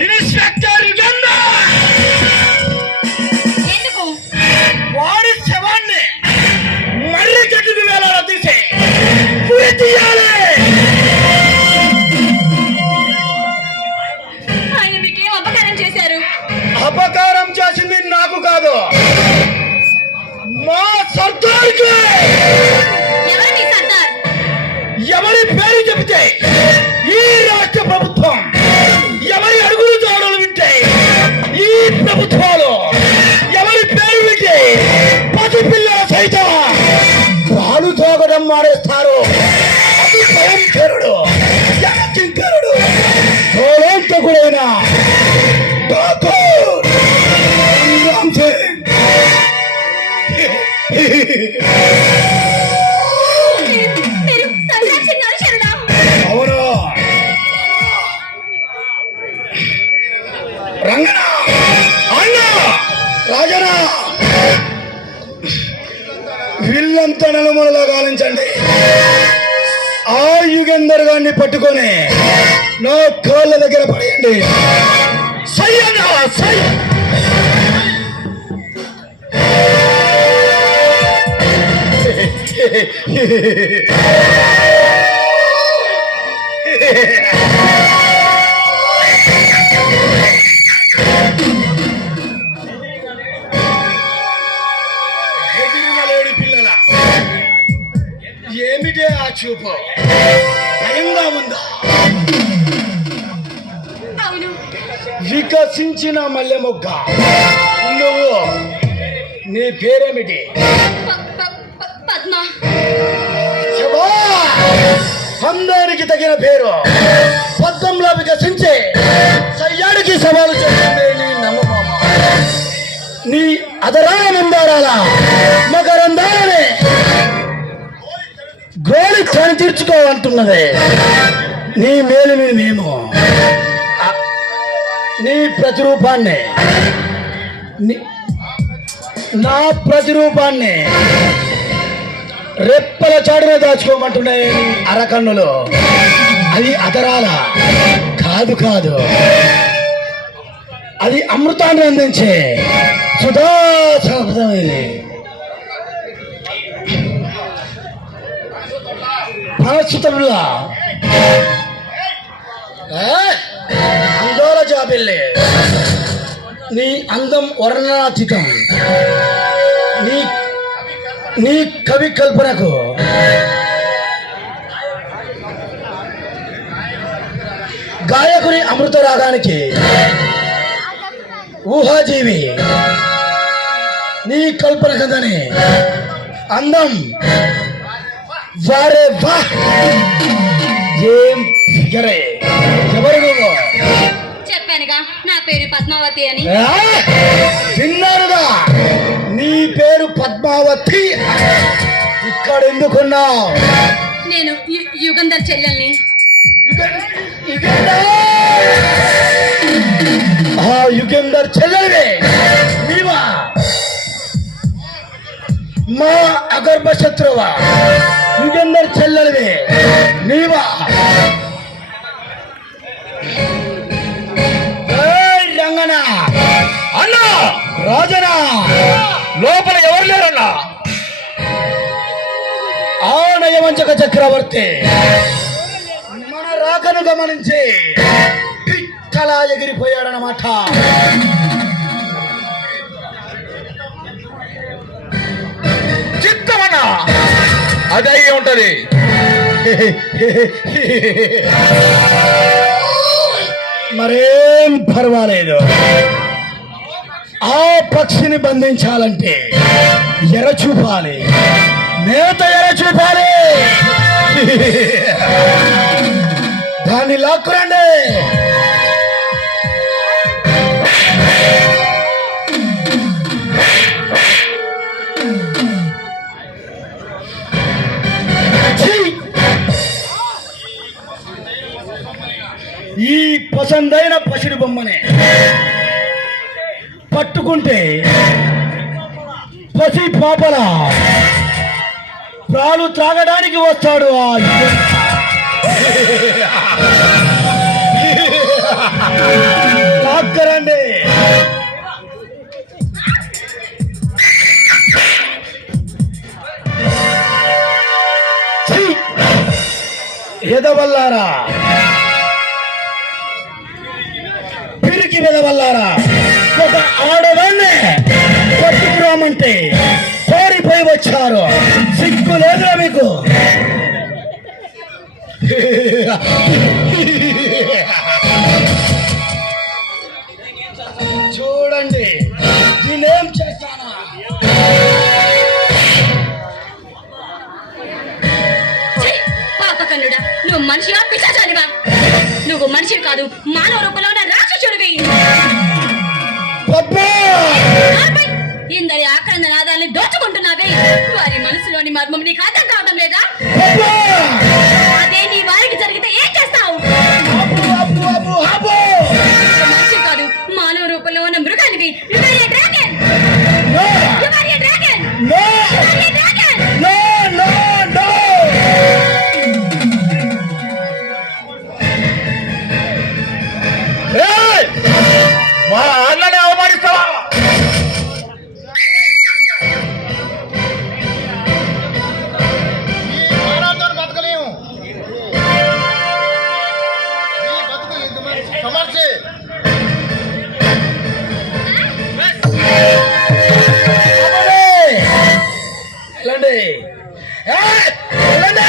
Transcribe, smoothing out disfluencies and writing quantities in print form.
Inspector ఎందుకు వాడి శవాన్ని మర్రి చెట్టుకు వేలాలో తీసి పురి తీయాలి. ఆయన మీకేం అపకారం చేశారు? అపకారం చేసింది నాకు కాదు, మా సర్దార్కి. ఎవరు మీ సర్దార్? ఎవరి పేరు చెబితే ఈ రాష్ట్ర ప్రభుత్వం, ఎవరి అడుగులు జాడలు వింటే ఈ ప్రభుత్వాలు, ఎవరి పేరు వింటే పసిపిల్లల సైతం పాలు తోగడం మానేస్తారు. అతి భయంకరుడు, జనచింకరుడు, తోలంతకుడైన ఠాకూర్ రామ్ సింగ్. మీరు సర్దార్ సింగ్ అనుచరుడా? అవును రంగన, అన్న, రాజన, వీళ్ళంతా నలుమూలలా గాలించండి. ఆ యుగేందర్ గారిని పట్టుకొని నా కాళ్ళ దగ్గర పడేయండి. సై అన్నా, సై. ఎదిరినలేడి పిల్లల, ఏమిటే ఆ చూపు? భయంగా ఉందా? అవును. వికసించిన మల్లె మొగ్గ నువ్వు, నీ పేరేమిటి? పద్మ. అందరికి తగిన పేరు. పద్మంలో వికసించే సయ్యాడికి సవాలు చేస్తుంది నీ నమ్మకం. నీ అదరాల మందారాల మకరందాలని గోలి కొని తీర్చుకోవాలంటున్నది. నీ మేలుని మేము, నీ ప్రతిరూపాన్ని, నా ప్రతిరూపాన్ని రెప్పల చాటున దాచుకోమంటున్నాయి అరకన్నులు. అది అదరాల కాదు కాదు, అది అమృతాన్ని అందించే సుధాసమైనది. ప్రస్తుతంలా అందోళ జాబిల్లే. నీ అందం వర్ణనాతీతం. నీ కవి కల్పనకు గాయకుని అమృత రాగానికి ఊహాజీవి. నీ కల్పన కథని అందం వారే వా. ఏం ఫిగరే! ఎవరు నువ్వు? చెప్పానుగా నా పేరు పద్మావతి అని. విన్నారుగా, నీ పేరు పద్మావతి. ఇక్కడ ఎందుకున్నావు? నేను యుగంధర్ చెల్లెల్ని. ఆ యుగేందర్ చెల్లెలివే నీవా? మా అగర్భ శత్రువా? యుగేందర్ చెల్లెలివే నీవా? రంగన, అన్నా, రాజన, లోపల ఎవరు లేరన్నా? ఆ నయవంచక చక్రవర్తి మన రాకను గమనించి పిట్టలా ఎగిరిపోయాడనమాట. చిత్తమన్నా, అదే ఉంటది. మరేం పర్వాలేదు. ఆ పక్షిని బంధించాలంటే ఎర చూపాలి, నేత ఎర చూపాలి. దాన్ని లాక్కురండి. ఈ పసందైన పసిడి బొమ్మనే పట్టుకుంటే పసి పాపల పాలు త్రాగడానికి వస్తాడు. ఆ పిరికి విధవల్లారా, ఒక ఆడదాన్ని పట్టుకురామంటే కోరిపోయి వచ్చారు. సిగ్గు లేదురా మీకు? చూడండి నేనేం చేస్తానా. ఛీ, పాపకన్నుడా, నువ్వు మనిషిగా పిశాచానివా? నువ్వు మనిషి కాదు, మానవ రూపంలో ఉన్న రాక్షసుడివి. అబ్బా! ఆపై, ఇందరి ఆక్రంద నాదాల్ని దోచుకుంటున్నావే, వారి మనసులోని మర్మం నీకు అర్థం కావడం లేదా? అబ్బా! అదే నీ వారికి జరిగితే ఏం చేస్తావు? అబ్బు, అబ్బు, అబ్బు, అబ్బు! నువ్వు మనిషి కాదు, మానవ రూపంలో ఉన్న మృగానివి. You are a dragon! No! You are a dragon! No! You are a dragon! No! No! No! ఏయ్! మా అన్నని అవమానిస్తావా? ఈ మానవులతో బతకలేము. ఈ బతుకు ఇంతమంది సమస్య. వెళ్ళండి. ఏయ్! వెళ్ళండి.